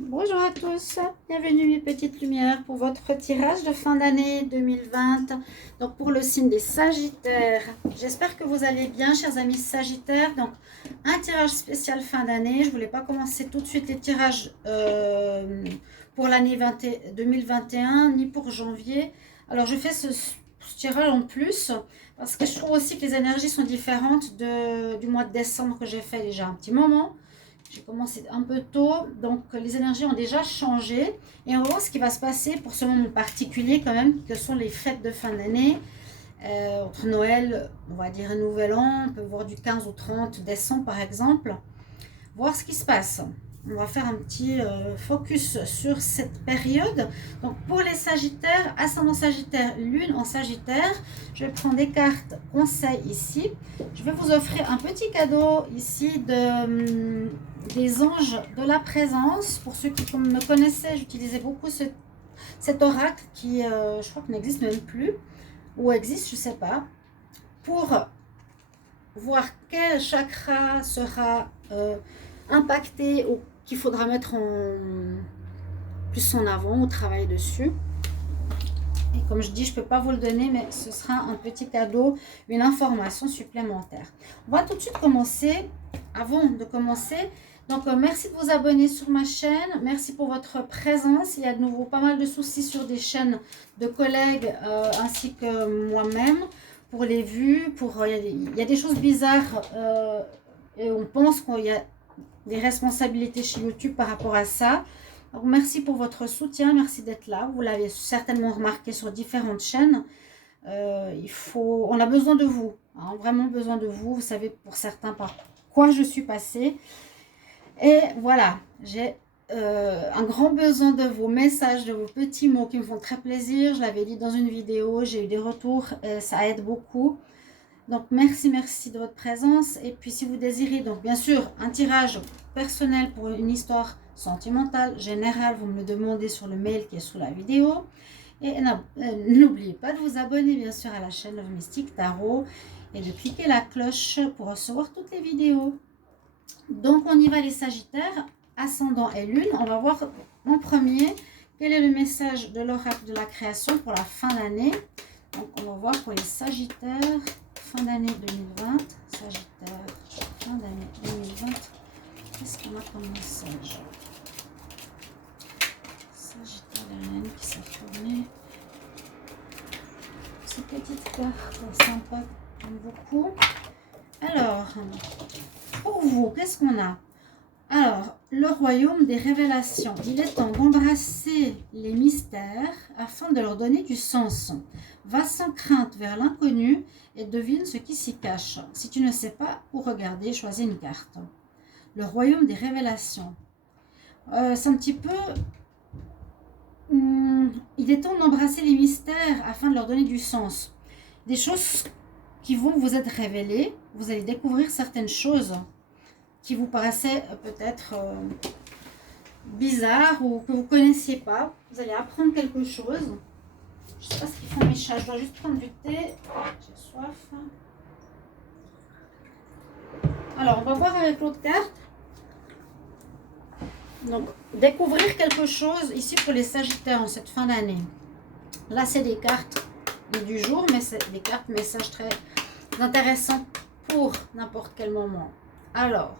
Bonjour à tous, bienvenue mes petites lumières pour votre tirage de fin d'année 2020. Donc pour le signe des Sagittaires, j'espère que vous allez bien chers amis Sagittaires. Donc un tirage spécial fin d'année, je voulais pas commencer tout de suite les tirages pour l'année 2021 ni pour janvier. Alors je fais ce tirage en plus parce que je trouve aussi que les énergies sont différentes du mois de décembre que j'ai fait déjà un petit moment. J'ai commencé un peu tôt, donc les énergies ont déjà changé. Et on va voir ce qui va se passer pour ce moment particulier quand même, que sont les fêtes de fin d'année. Entre Noël, on va dire un nouvel an, on peut voir du 15 au 30 décembre par exemple. Voir ce qui se passe. On va faire un petit focus sur cette période. Donc pour les Sagittaires, ascendant Sagittaire, Lune en Sagittaire, je vais prendre des cartes conseils ici. Je vais vous offrir un petit cadeau ici des anges de la présence. Pour ceux qui me connaissaient, j'utilisais beaucoup cet oracle qui, je crois, n'existe même plus. Ou existe, je ne sais pas. Pour voir quel chakra sera impacté ou qu'il faudra mettre plus en avant ou travailler dessus. Et comme je dis, je ne peux pas vous le donner, mais ce sera un petit cadeau, une information supplémentaire. On va tout de suite commencer. Avant de commencer, donc merci de vous abonner sur ma chaîne. Merci pour votre présence. Il y a de nouveau pas mal de soucis sur des chaînes de collègues ainsi que moi-même. Pour les vues, il y a des choses bizarres et on pense qu'il y a des responsabilités chez YouTube par rapport à ça. Donc, merci pour votre soutien, merci d'être là. Vous l'avez certainement remarqué sur différentes chaînes. On a besoin de vous, hein, vraiment besoin de vous. Vous savez pour certains par quoi je suis passée. Et voilà, j'ai un grand besoin de vos messages, de vos petits mots qui me font très plaisir. Je l'avais dit dans une vidéo, j'ai eu des retours, ça aide beaucoup. Donc merci de votre présence. Et puis si vous désirez, donc bien sûr, un tirage personnel pour une histoire sentimentale, générale, vous me le demandez sur le mail qui est sous la vidéo. Et n'oubliez pas de vous abonner bien sûr à la chaîne Love Mystique Tarot et de cliquer la cloche pour recevoir toutes les vidéos. Donc on y va les Sagittaires, ascendant et lune. On va voir en premier quel est le message de l'oracle de la création pour la fin d'année. Donc on va voir pour les Sagittaires, fin d'année 2020. Sagittaire, fin d'année 2020. Qu'est-ce qu'on a comme message? Sagittaire, l'année qui s'est tournée. Ces petites cartes sympas, j'aime beaucoup. Alors, pour vous, qu'est-ce qu'on a? Alors, le royaume des révélations. Il est temps d'embrasser les mystères afin de leur donner du sens. Va sans crainte vers l'inconnu et devine ce qui s'y cache. Si tu ne sais pas où regarder, choisis une carte. Le royaume des révélations. C'est un petit peu... il est temps d'embrasser les mystères afin de leur donner du sens. Des choses qui vont vous être révélées. Vous allez découvrir certaines choses qui vous paraissaient peut-être bizarres ou que vous ne connaissiez pas. Vous allez apprendre quelque chose. Je ne sais pas ce qu'ils font mes chats. Je dois juste prendre du thé. J'ai soif. Alors, on va voir avec l'autre carte. Donc, découvrir quelque chose ici pour les Sagittaires en cette fin d'année. Là, c'est des cartes du jour, mais c'est des cartes messages très intéressants pour n'importe quel moment. Alors,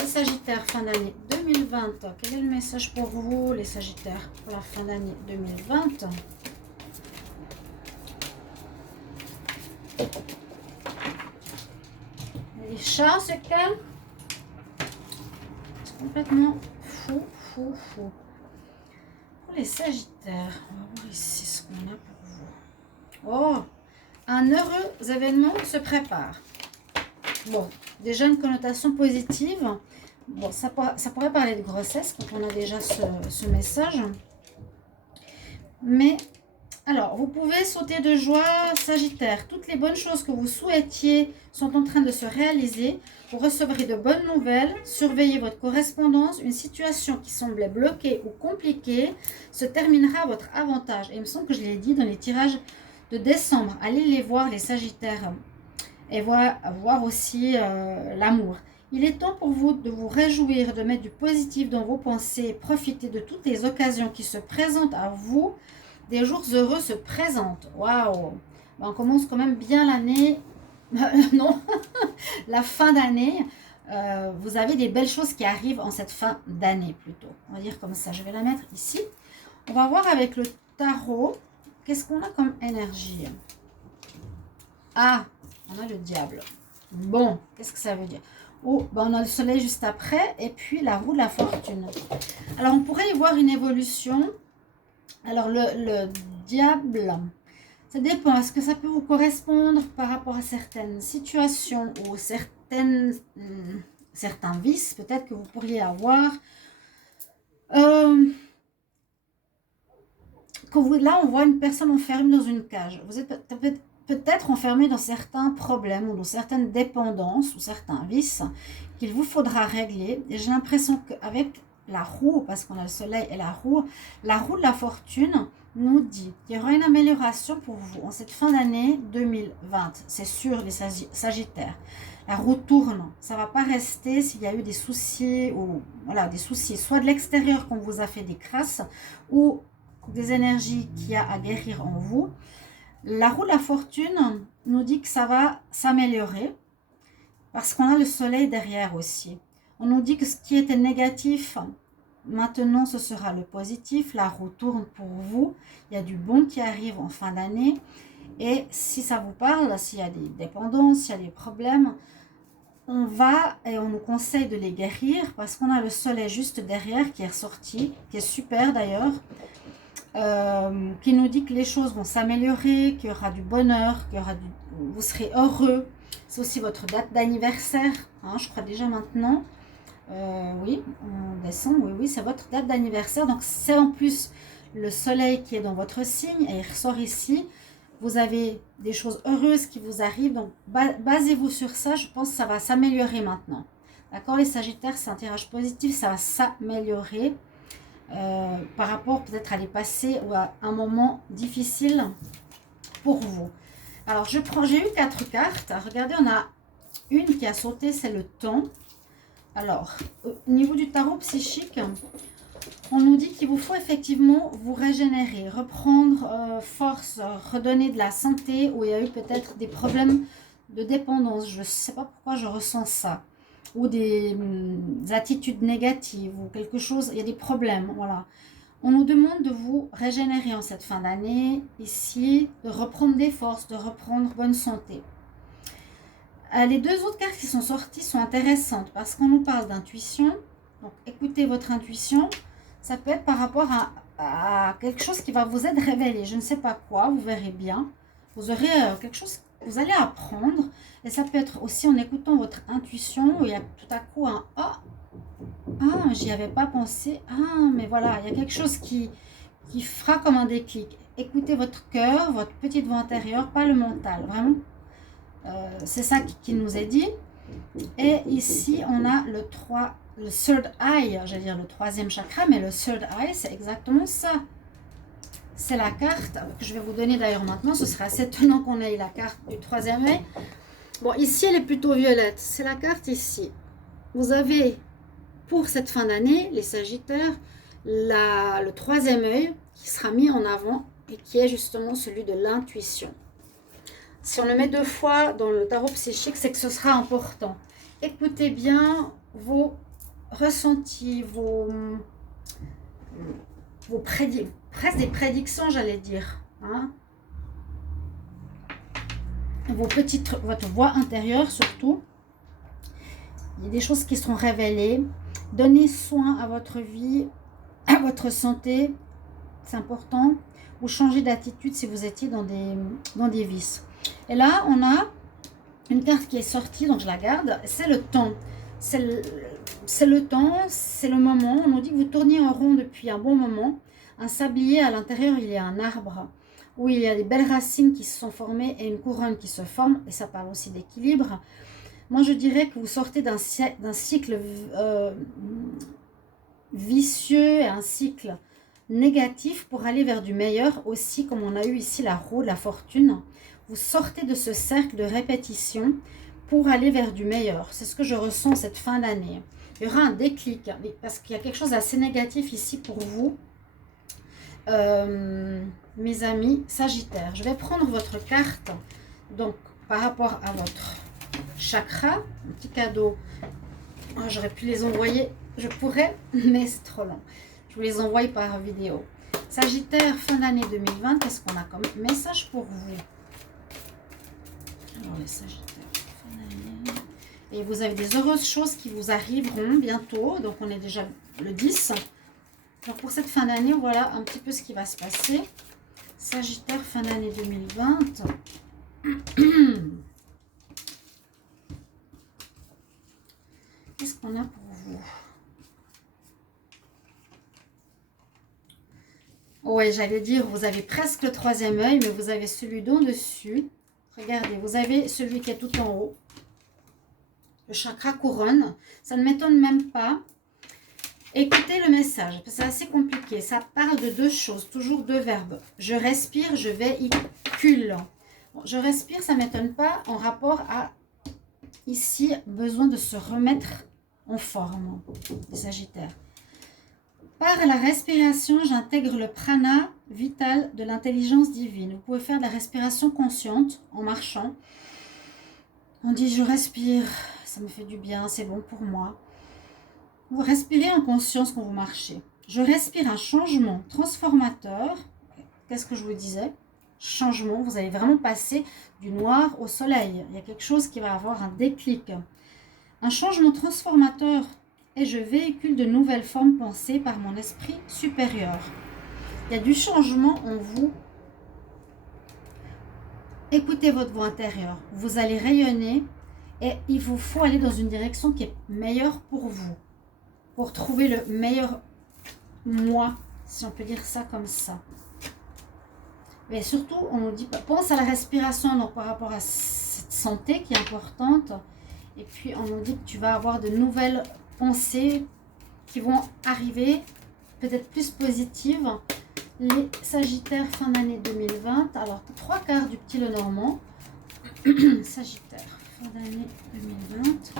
les Sagittaires, fin d'année 2020. Quel est le message pour vous, les Sagittaires, pour la fin d'année 2020? Les chats se calment. C'est complètement fou. Pour les Sagittaires, on va voir ici ce qu'on a pour vous. Oh, un heureux événement se prépare. Bon, déjà une connotation positive. Bon, ça pourrait parler de grossesse quand on a déjà ce message. Mais, alors, vous pouvez sauter de joie, Sagittaire. Toutes les bonnes choses que vous souhaitiez sont en train de se réaliser. Vous recevrez de bonnes nouvelles. Surveillez votre correspondance. Une situation qui semblait bloquée ou compliquée se terminera à votre avantage. Et il me semble que je l'ai dit dans les tirages de décembre. Allez les voir, les Sagittaires. Et voir aussi l'amour. Il est temps pour vous de vous réjouir, de mettre du positif dans vos pensées, profiter de toutes les occasions qui se présentent à vous. Des jours heureux se présentent. Waouh! On commence quand même bien l'année. Non, la fin d'année. Vous avez des belles choses qui arrivent en cette fin d'année plutôt. On va dire comme ça. Je vais la mettre ici. On va voir avec le tarot. Qu'est-ce qu'on a comme énergie? Ah, on a le diable. Bon, qu'est-ce que ça veut dire? Oh, ben on a le soleil juste après. Et puis la roue de la fortune. Alors, on pourrait y voir une évolution. Alors, le diable, ça dépend. Est-ce que ça peut vous correspondre par rapport à certaines situations ou certains vices peut-être que vous pourriez avoir là, on voit une personne enfermée dans une cage. Vous êtes peut-être enfermé dans certains problèmes ou dans certaines dépendances ou certains vices qu'il vous faudra régler. Et j'ai l'impression qu'avec la roue, parce qu'on a le soleil et la roue de la fortune nous dit qu'il y aura une amélioration pour vous en cette fin d'année 2020. C'est sûr, les Sagittaires. La roue tourne. Ça ne va pas rester s'il y a eu des soucis, ou voilà, des soucis, soit de l'extérieur qu'on vous a fait des crasses, ou des énergies qu'il y a à guérir en vous. La roue de la fortune nous dit que ça va s'améliorer parce qu'on a le soleil derrière aussi. On nous dit que ce qui était négatif, maintenant ce sera le positif. La roue tourne pour vous. Il y a du bon qui arrive en fin d'année. Et si ça vous parle, s'il y a des dépendances, s'il y a des problèmes, on va et on nous conseille de les guérir parce qu'on a le soleil juste derrière qui est ressorti, qui est super d'ailleurs. Qui nous dit que les choses vont s'améliorer, qu'il y aura du bonheur, vous serez heureux. C'est aussi votre date d'anniversaire, hein, je crois déjà maintenant. Oui, en décembre, oui, c'est votre date d'anniversaire. Donc c'est en plus le soleil qui est dans votre signe et il ressort ici. Vous avez des choses heureuses qui vous arrivent. Donc basez-vous sur ça, je pense que ça va s'améliorer maintenant. D'accord, les Sagittaires, c'est un tirage positif, ça va s'améliorer. Par rapport peut-être à les passer ou à un moment difficile pour vous. Alors j'ai eu 4 cartes. Regardez, on a une qui a sauté, c'est le temps. Alors au niveau du tarot psychique, on nous dit qu'il vous faut effectivement vous régénérer, reprendre force, redonner de la santé, où il y a eu peut-être des problèmes de dépendance. Je ne sais pas pourquoi je ressens ça. Ou des attitudes négatives ou quelque chose, il y a des problèmes, voilà. On nous demande de vous régénérer en cette fin d'année, ici, de reprendre des forces, de reprendre bonne santé. Les 2 autres cartes qui sont sorties sont intéressantes parce qu'on nous parle d'intuition. Donc, écoutez votre intuition. Ça peut être par rapport à quelque chose qui va vous être révélé. Je ne sais pas quoi, vous verrez bien. Vous aurez quelque chose que vous allez apprendre. Et ça peut être aussi en écoutant votre intuition, où il y a tout à coup un « Ah, j'y avais pas pensé. Ah, mais voilà, il y a quelque chose qui fera comme un déclic. » Écoutez votre cœur, votre petite voix intérieure, pas le mental. Vraiment, c'est ça qui nous est dit. Et ici, on a le third eye, j'allais dire le 3e chakra, mais le third eye, c'est exactement ça. C'est la carte que je vais vous donner d'ailleurs maintenant. Ce serait assez étonnant qu'on ait la carte du 3e œil. Bon, ici, elle est plutôt violette. C'est la carte ici. Vous avez, pour cette fin d'année, les Sagittaires, le 3e œil qui sera mis en avant et qui est justement celui de l'intuition. Si on le met 2 fois dans le tarot psychique, c'est que ce sera important. Écoutez bien vos ressentis, presque des prédictions, j'allais dire, hein. Votre voix intérieure surtout. Il y a des choses qui seront révélées. Donnez soin à votre vie, à votre santé, c'est important. Ou changez d'attitude si vous étiez dans des vices. Et là, on a une carte qui est sortie, donc je la garde. C'est le temps. C'est le temps, c'est le moment. On nous dit que vous tourniez en rond depuis un bon moment. Un sablier, à l'intérieur, il y a un arbre où il y a des belles racines qui se sont formées et une couronne qui se forme. Et ça parle aussi d'équilibre. Moi, je dirais que vous sortez d'un cycle vicieux et un cycle négatif pour aller vers du meilleur aussi, comme on a eu ici la roue de la fortune. Vous sortez de ce cercle de répétition pour aller vers du meilleur. C'est ce que je ressens cette fin d'année. Il y aura un déclic, parce qu'il y a quelque chose d'assez négatif ici pour vous, mes amis Sagittaires. Je vais prendre votre carte, donc par rapport à votre chakra, un petit cadeau. Oh, j'aurais pu les envoyer, je pourrais, mais c'est trop long. Je vous les envoie par vidéo. Sagittaire, fin d'année 2020, qu'est-ce qu'on a comme message pour vous? Alors les Sagittaires, fin d'année. Et vous avez des heureuses choses qui vous arriveront bientôt. Donc on est déjà le 10. Donc pour cette fin d'année, voilà un petit peu ce qui va se passer. Sagittaire, fin d'année 2020. Qu'est-ce qu'on a pour vous? Ouais, j'allais dire, vous avez presque le troisième œil, mais vous avez celui d'en dessus. Regardez, vous avez celui qui est tout en haut. Le chakra couronne. Ça ne m'étonne même pas. Écoutez le message, c'est assez compliqué. Ça parle de deux choses, toujours deux verbes. Je respire, je véhicule. Bon, je respire, ça ne m'étonne pas en rapport à, ici, besoin de se remettre en forme, les Sagittaires. Par la respiration, j'intègre le prana vital de l'intelligence divine. Vous pouvez faire de la respiration consciente en marchant. On dit je respire, ça me fait du bien, c'est bon pour moi. Vous respirez en conscience quand vous marchez. Je respire un changement transformateur. Qu'est-ce que je vous disais? Changement, vous allez vraiment passer du noir au soleil. Il y a quelque chose qui va avoir un déclic. Un changement transformateur et je véhicule de nouvelles formes pensées par mon esprit supérieur. Il y a du changement en vous. Écoutez votre voix intérieure. Vous allez rayonner et il vous faut aller dans une direction qui est meilleure pour vous. Pour trouver le meilleur moi, si on peut dire ça comme ça. Mais surtout, on nous dit, pense à la respiration donc par rapport à cette santé qui est importante. Et puis, on nous dit que tu vas avoir de nouvelles pensées qui vont arriver, peut-être plus positives. Les Sagittaires, fin d'année 2020. Alors, 3 quarts du petit Lenormand. Sagittaire, fin d'année 2020.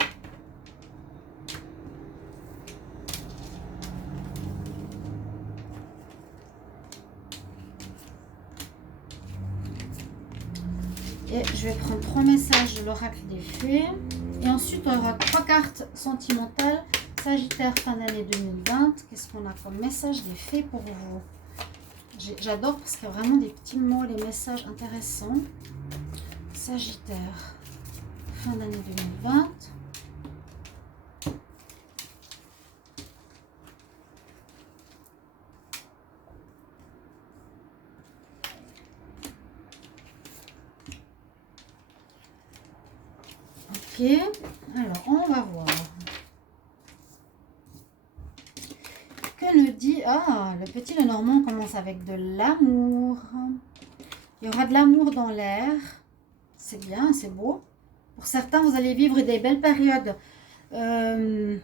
Et je vais prendre 3 messages de l'oracle des fées. Et ensuite, on aura 3 cartes sentimentales. Sagittaire, fin d'année 2020. Qu'est-ce qu'on a comme message des fées pour vous? J'adore parce qu'il y a vraiment des petits mots, les messages intéressants. Sagittaire, fin d'année 2020. Ok, alors on va voir. Que nous dit... Ah, le petit Lenormand commence avec de l'amour. Il y aura de l'amour dans l'air. C'est bien, c'est beau. Pour certains, vous allez vivre des belles périodes. Une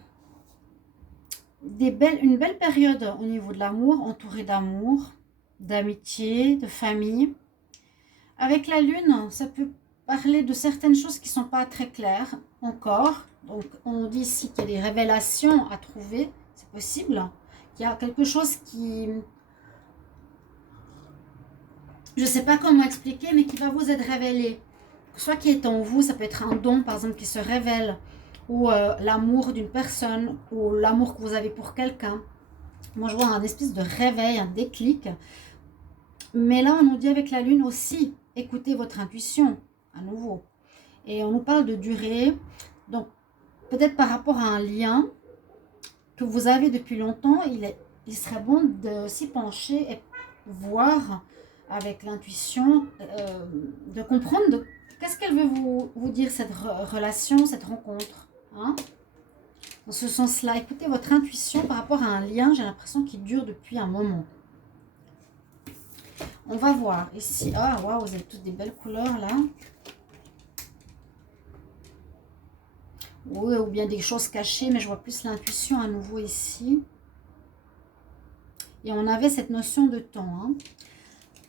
belle période au niveau de l'amour, entouré d'amour, d'amitié, de famille. Avec la lune, ça peut parler de certaines choses qui ne sont pas très claires encore. Donc, on dit ici qu'il y a des révélations à trouver. C'est possible. Il y a quelque chose qui... Je ne sais pas comment expliquer, mais qui va vous être révélé. Soit qui est en vous, ça peut être un don, par exemple, qui se révèle. Ou l'amour d'une personne, ou l'amour que vous avez pour quelqu'un. Moi, je vois un espèce de réveil, un déclic. Mais là, on nous dit avec la lune aussi, écoutez votre intuition, à nouveau. Et on nous parle de durée. Donc, peut-être par rapport à un lien que vous avez depuis longtemps, il serait bon de s'y pencher et voir avec l'intuition, de comprendre qu'est-ce qu'elle veut vous dire, cette relation, cette rencontre. Hein? Dans ce sens-là, écoutez votre intuition par rapport à un lien, j'ai l'impression qu'il dure depuis un moment. On va voir ici. Ah, waouh, vous avez toutes des belles couleurs là. Oui, ou bien des choses cachées, mais je vois plus l'intuition à nouveau ici. Et on avait cette notion de temps. Hein.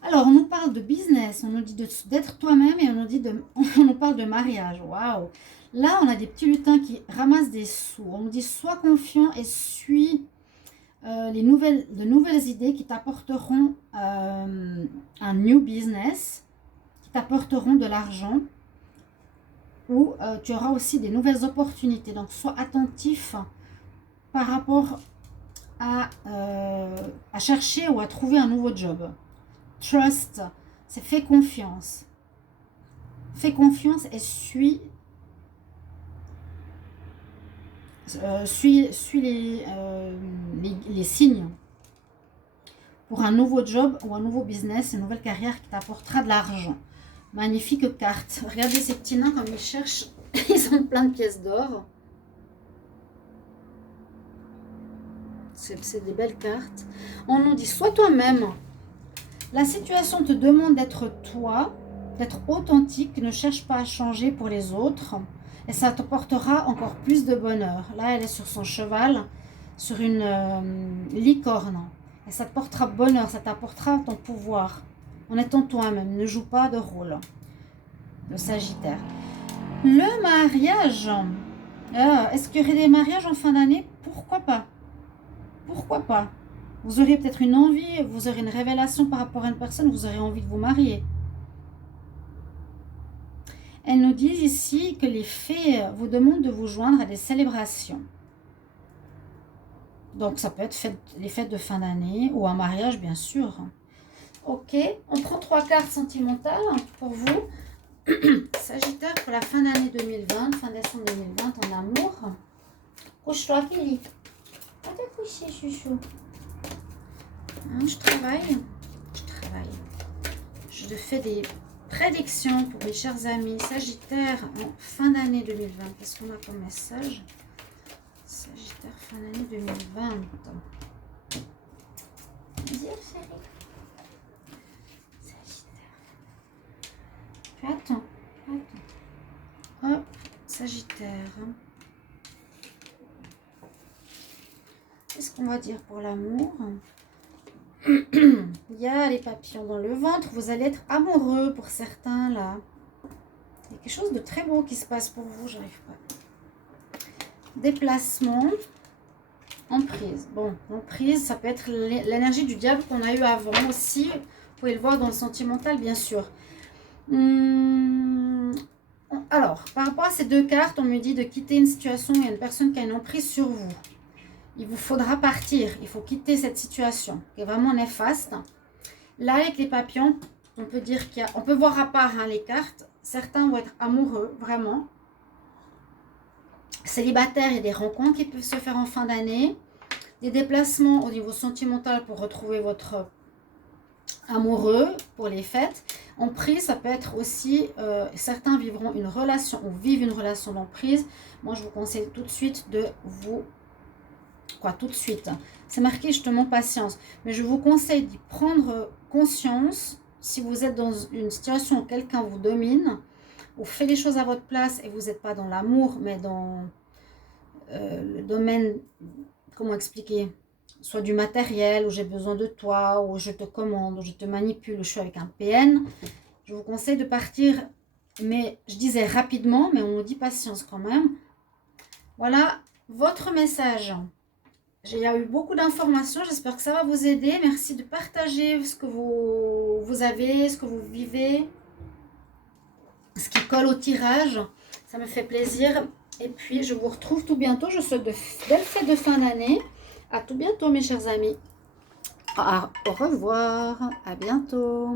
Alors, on nous parle de business, on nous dit d'être toi-même et on nous parle de mariage. Waouh! Là, on a des petits lutins qui ramassent des sous. On nous dit sois confiant et suis de nouvelles idées qui t'apporteront un new business, qui t'apporteront de l'argent, ou tu auras aussi des nouvelles opportunités. Donc, sois attentif par rapport à chercher ou à trouver un nouveau job. Trust, c'est fais confiance. Fais confiance et suis les signes pour un nouveau job ou un nouveau business, une nouvelle carrière qui t'apportera de l'argent. Magnifique carte. Regardez ces petits nains comme ils cherchent. Ils ont plein de pièces d'or. C'est des belles cartes. On nous dit sois toi-même. La situation te demande d'être toi, d'être authentique. Ne cherche pas à changer pour les autres. Et ça te portera encore plus de bonheur. Là, elle est sur son cheval, sur une licorne. Et ça te portera bonheur, ça t'apportera ton pouvoir. En étant toi-même, ne joue pas de rôle. Le Sagittaire. Le mariage. Est-ce qu'il y aurait des mariages en fin d'année? Pourquoi pas? Pourquoi pas? Vous aurez peut-être une envie, vous aurez une révélation par rapport à une personne, vous aurez envie de vous marier. Elles nous disent ici que les fées vous demandent de vous joindre à des célébrations. Donc, ça peut être les fêtes de fin d'année ou un mariage, bien sûr. Ok, on prend 3 cartes sentimentales pour vous. Sagittaire pour la fin d'année 2020, fin décembre 2020 en amour. Couche-toi, Kelly. Va te coucher, chouchou. Je travaille. Je te fais des prédictions pour mes chers amis Sagittaire en fin d'année 2020. Qu'est-ce qu'on a comme message? Sagittaire, fin d'année 2020. Dire, chérie. Sagittaire. Attends. Hop, Sagittaire. Qu'est-ce qu'on va dire pour l'amour? Il y a les papillons dans le ventre. Vous allez être amoureux pour certains là. Il y a quelque chose de très beau qui se passe pour vous. J'arrive pas. Déplacement. Emprise. Bon, emprise, ça peut être l'énergie du diable qu'on a eu avant aussi. Vous pouvez le voir dans le sentimental, bien sûr. Alors, par rapport à ces 2 cartes, on me dit de quitter une situation. Il y a une personne qui a une emprise sur vous. Il vous faudra partir. Il faut quitter cette situation qui est vraiment néfaste. Là, avec les papillons, on peut dire qu'il y a... On peut voir à part les cartes. Certains vont être amoureux, vraiment. Célibataires, il y a des rencontres qui peuvent se faire en fin d'année. Des déplacements au niveau sentimental pour retrouver votre amoureux pour les fêtes. Emprise, ça peut être aussi... certains vivront une relation ou vivent une relation d'emprise. Moi, je vous conseille tout de suite de vous... tout de suite. C'est marqué justement patience. Mais je vous conseille d'y prendre conscience si vous êtes dans une situation où quelqu'un vous domine ou fait les choses à votre place et vous n'êtes pas dans l'amour, mais dans le domaine, comment expliquer, soit du matériel, où j'ai besoin de toi, où je te commande, où je te manipule, où je suis avec un PN. Je vous conseille de partir, mais je disais rapidement, mais on nous dit patience quand même. Voilà votre message. J'ai eu beaucoup d'informations, j'espère que ça va vous aider. Merci de partager ce que vous avez, ce que vous vivez, ce qui colle au tirage. Ça me fait plaisir. Et puis, je vous retrouve tout bientôt. Je vous souhaite de belles fêtes de fin d'année. À tout bientôt, mes chers amis. Au revoir. À bientôt.